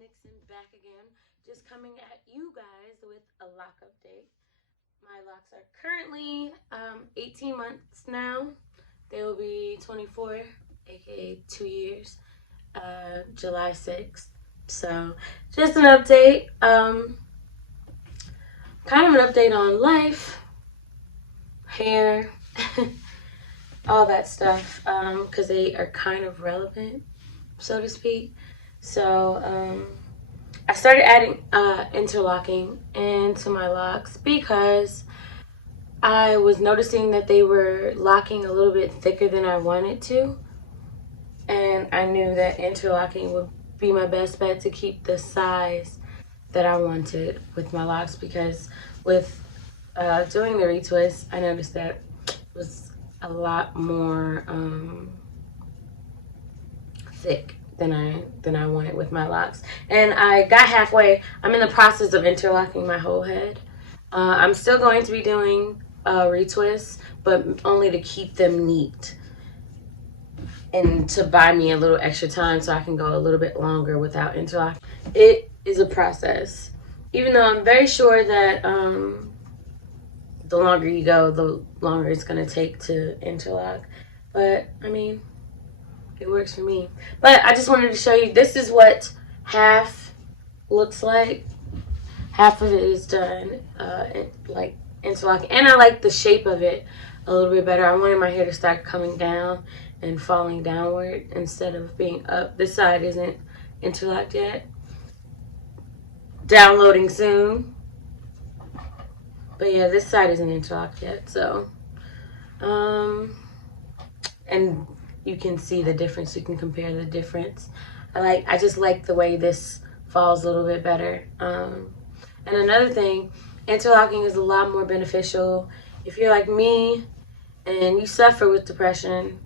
Nixon back again, just coming at you guys with a lock update. My locks are currently 18 months now. They will be 24, aka 2 years, July 6th. So, just an update. Kind of an update on life, hair, all that stuff, because they are kind of relevant, so to speak. So, I started adding interlocking into my locks because I was noticing that they were locking a little bit thicker than I wanted to. And I knew that interlocking would be my best bet to keep the size that I wanted with my locks, because with doing the retwist, I noticed that it was a lot more thick than I wanted with my locks. And I got halfway. I'm in the process of interlocking my whole head. I'm still going to be doing retwists, but only to keep them neat and to buy me a little extra time so I can go a little bit longer without interlocking. It is a process. Even though I'm very sure that the longer you go, the longer it's going to take to interlock. But, I mean, it works for me. But I just wanted to show you, this is what half looks like. Half of it is done like interlocking, and I like the shape of it a little bit better. I wanted my hair to start coming down and falling downward instead of being up. This side isn't interlocked yet. Downloading soon. But yeah, this side isn't interlocked yet. So and you can see the difference. You can compare the difference. I just like the way this falls a little bit better. And another thing, interlocking is a lot more beneficial if you're like me and you suffer with depression.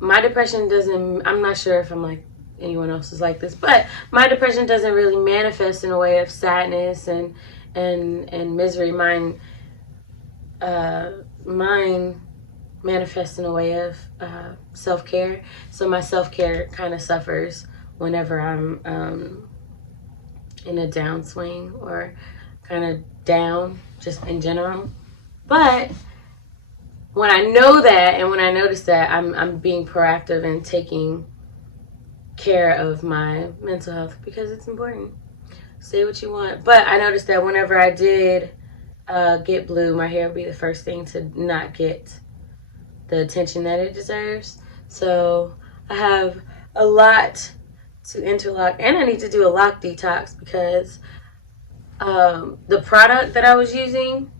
My depression doesn't, I'm not sure if I'm like anyone else is like this, but my depression doesn't really manifest in a way of sadness and misery. Mine manifests in a way of self-care. So my self-care kind of suffers whenever I'm in a downswing or kind of down just in general. But when I know that, and when I notice that, I'm being proactive and taking care of my mental health, because it's important. Say what you want. But I noticed that whenever I did get blue, my hair would be the first thing to not get the attention that it deserves. So I have a lot to interlock, and I need to do a lock detox, because the product that I was using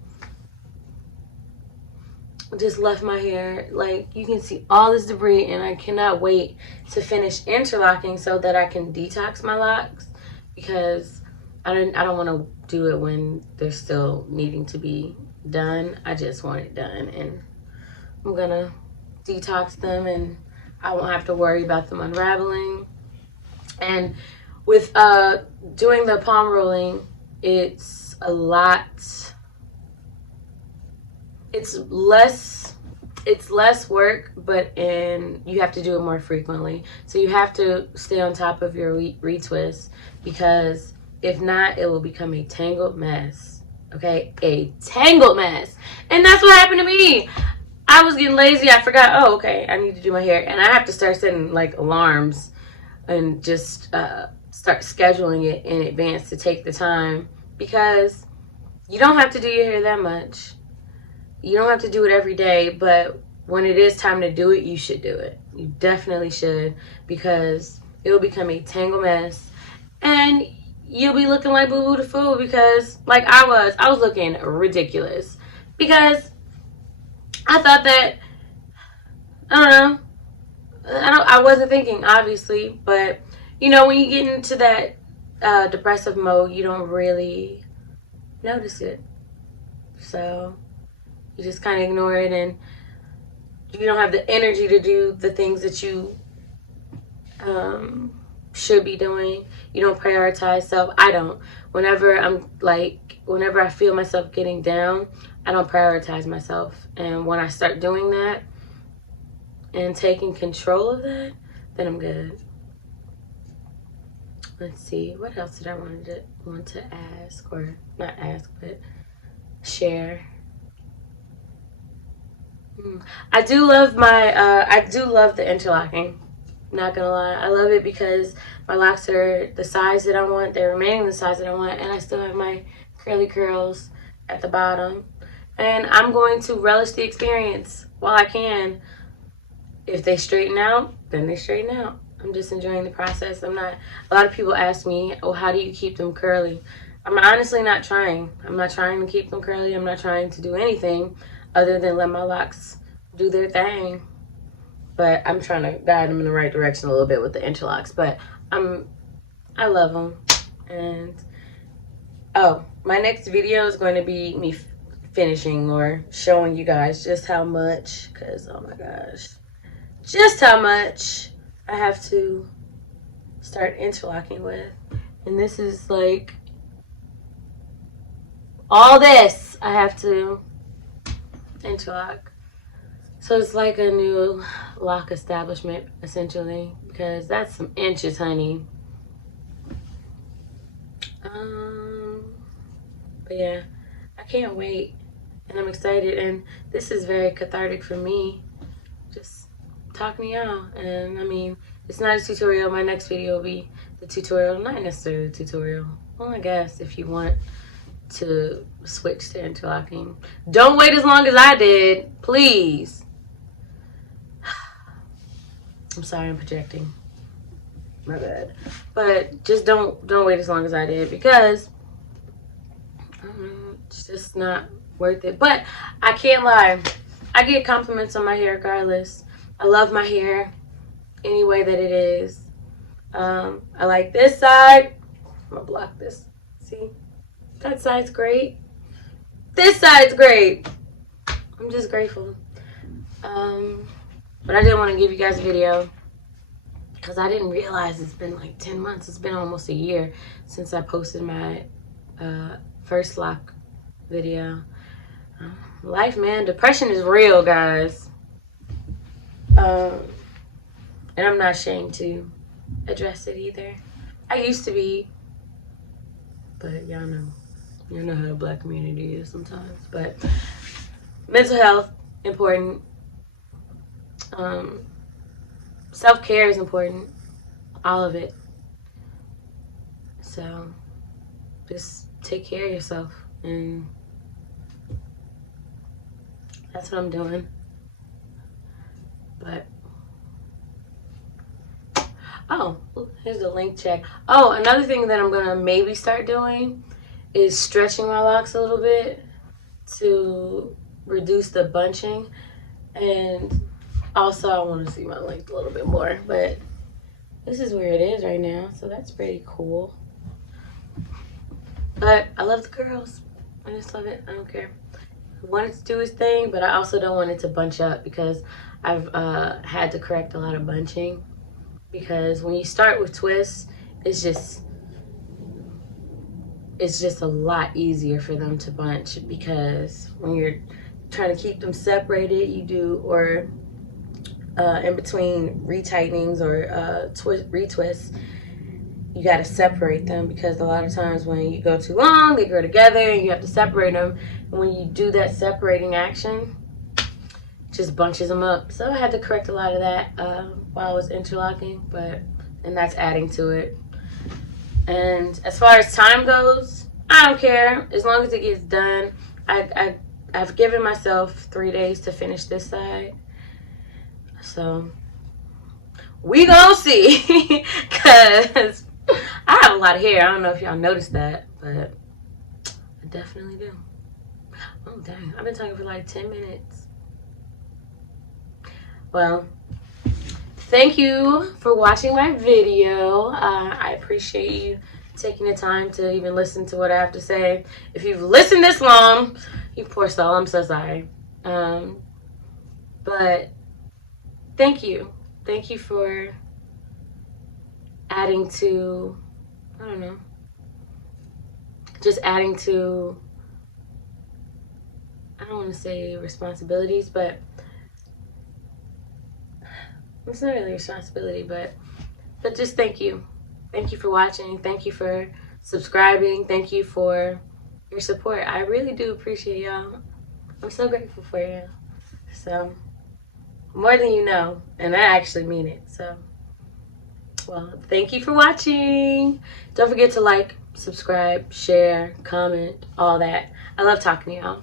just left my hair, like, you can see all this debris, and I cannot wait to finish interlocking so that I can detox my locks, because I don't want to do it when they're still needing to be done. I just want it done, and I'm gonna detox them, and I won't have to worry about them unraveling. And with doing the palm rolling, it's a lot. It's less work, but you have to do it more frequently. So you have to stay on top of your retwist, because if not, it will become a tangled mess. Okay, a tangled mess. And that's what happened to me. I was getting lazy. I forgot, oh, okay, I need to do my hair. And I have to start setting like alarms and just start scheduling it in advance to take the time, because you don't have to do your hair that much. You don't have to do it every day, but when it is time to do it, you should do it. You definitely should, because it will become a tangled mess, and you'll be looking like Boo Boo the Fool, because like I was looking ridiculous, because I thought that, I don't know, I wasn't thinking, obviously, but you know, when you get into that depressive mode, you don't really notice it. So you just kind of ignore it, and you don't have the energy to do the things that you should be doing. You don't prioritize self. I don't. Whenever I feel myself getting down, I don't prioritize myself. And when I start doing that and taking control of that, then I'm good. let's see, what else did I want to ask, or not ask, but share. I do love the interlocking. Not gonna lie, I love it because my locks are the size that I want. They're remaining the size that I want, and I still have my curly curls at the bottom. And I'm going to relish the experience while I can. If they straighten out, then they straighten out. I'm just enjoying the process. I'm not. A lot of people ask me, "Oh, how do you keep them curly?" I'm honestly not trying. I'm not trying to keep them curly. I'm not trying to do anything other than let my locks do their thing. But I'm trying to guide them in the right direction a little bit with the interlocks. But I love them. And oh, my next video is going to be me finishing or showing you guys just how much, because oh my gosh, just how much I have to start interlocking with. And this is like all this I have to interlock. So it's like a new lock establishment, essentially, because that's some inches, honey. But yeah, I can't wait, and I'm excited, and this is very cathartic for me, just talking to y'all. And I mean, it's not a tutorial. My next video will be the tutorial, not necessarily a tutorial. Well, I guess if you want to switch to interlocking, don't wait as long as I did, please. I'm sorry, I'm projecting. My bad. But just don't wait as long as I did, because it's just not worth it. But I can't lie, I get compliments on my hair regardless. I love my hair any way that it is. I like this side. I'm gonna block this. See, that side's great. This side's great. I'm just grateful. But I didn't want to give you guys a video because I didn't realize it's been like 10 months. It's been almost a year since I posted my first lock video. Life, man, depression is real, guys. And I'm not ashamed to address it either. I used to be, but y'all know how the Black community is sometimes. But mental health, important. Self-care is important. All of it. So just take care of yourself, and that's what I'm doing. But oh, here's the link check. Oh, another thing that I'm gonna maybe start doing is stretching my locks a little bit to reduce the bunching. And also I want to see my length a little bit more, but this is where it is right now, so that's pretty cool. But I love the curls. I just love it. I don't care. I want it to do its thing, but I also don't want it to bunch up, because I've had to correct a lot of bunching. Because when you start with twists, it's just a lot easier for them to bunch, because when you're trying to keep them separated, you do, or in between retightenings or retwists, you got to separate them, because a lot of times when you go too long, they grow together and you have to separate them. And when you do that separating action, it just bunches them up. So I had to correct a lot of that while I was interlocking, and that's adding to it. And as far as time goes, I don't care, as long as it gets done. I've given myself 3 days to finish this side, so we gonna see. Because I have a lot of hair. I don't know if y'all noticed that, but I definitely do. Oh dang, I've been talking for like 10 minutes. Well, thank you for watching my video. I appreciate you taking the time to even listen to what I have to say. If you've listened this long, you poor soul, I'm so sorry. But thank you. Thank you for adding to, I don't know, just adding to, I don't want to say responsibilities, but it's not really responsibility, but just thank you. Thank you for watching. Thank you for subscribing. Thank you for your support. I really do appreciate y'all. I'm so grateful for you. So, more than you know. And I actually mean it. So, well, thank you for watching. Don't forget to like, subscribe, share, comment, all that. I love talking to y'all.